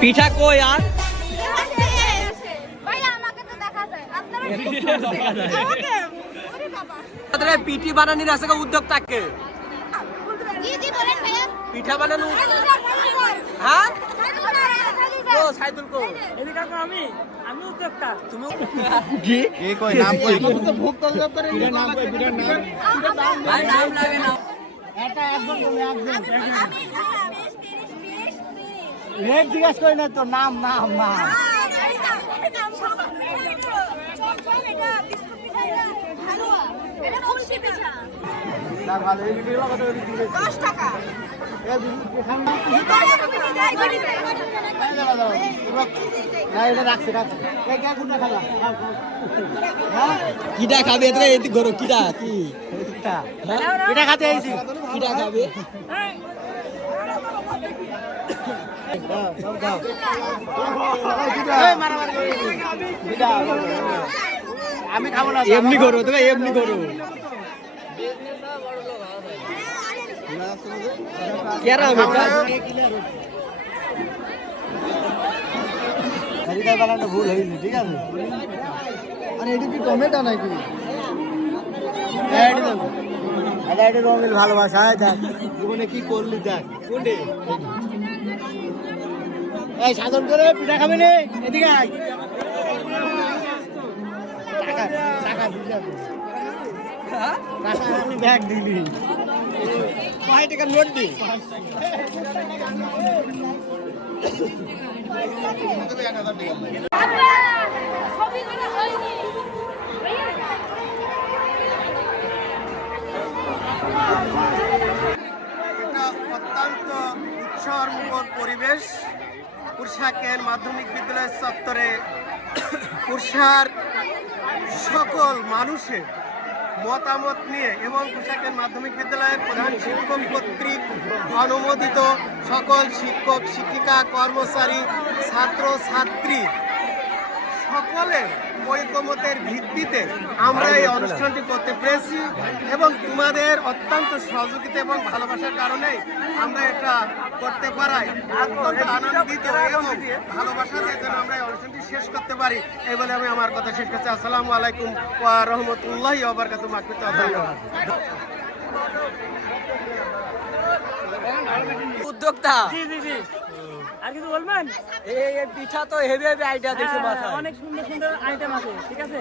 পিঠা কই আর? পিঠি বানানির আছে উদ্যোক্তাকে। জি পিঠা বানানো। হ্যাঁ? সাইদুল তুমি কি? এই কই নাম কই? করে নাম কই নাম। নাম লাগে না এটা একদম তুমি একদম হ্যাঁ। রেট জিজ্ঞাস করি না তো নাম নাম নাম এটা, দশ টাকা। এই ভিডিও এখানে না দশ টাকা পিঠা দেয়, গড়ি দেয়। না এটা রাখছি রাখছি। এই কে কোনটা খালা? খাও, খাও। হ্যাঁ? কিটা খাবে? এতে এতে গরো কিটা কি? এটা। এটা খাতে আইছি কিটা খাবে? আমি খাব না। এমনি করো তুমি এমনি করো কেরা বেটা বানানো ভুল হয়নি ঠিক আছে? আরে এটা কি টমেটো নাকি? এটা এটা রঙিল ভালোবাসা দেখ। জীবনে কি করলি দেখ কোনটি? এই সাধন করে পিঠা খাবে নে? এদিকে আয়। টাকা টাকা দিলি। আপনি ব্যাগ দিলি। অত্যন্ত উৎসবমুখর পরিবেশ কুরসাকের মাধ্যমিক বিদ্যালয়ের চত্বরে কুরসার সকল মানুষের মতামত নিয়ে এবং কুরসাকের মাধ্যমিক বিদ্যালয়ের প্রধান শিক্ষক কর্তৃক অনুমোদিত সকল শিক্ষক, শিক্ষিকা, কর্মচারী ছাত্র ছাত্রী সকলের ঐকমতের ভিত্তিতে আমরা এই অনুষ্ঠানটি করতে পেরেছি এবং তোমাদের অত্যন্ত সহযোগিতা এবং ভালোবাসার কারণে আমরা এটা করতে পারাই। অত্যন্ত আনন্দিত এবং ভালোবাসা দিয়ে যেন আমরা এই অনুষ্ঠানটি শেষ করতে পারি এই বলে আমি আমার কথা শেষ করছি। আসসালামু আলাইকুম ওয়া রহমতুল্লাহ ওবরকাতু মাকফিত উদ্যোক্তা। জি জি জি। আর কিছু বলবেন? এই পিঠা তো হেভি হেভি আইডিয়া দেখছ হ্যাঁ, অনেক সুন্দর সুন্দর আইটেম আছে ঠিক আছে?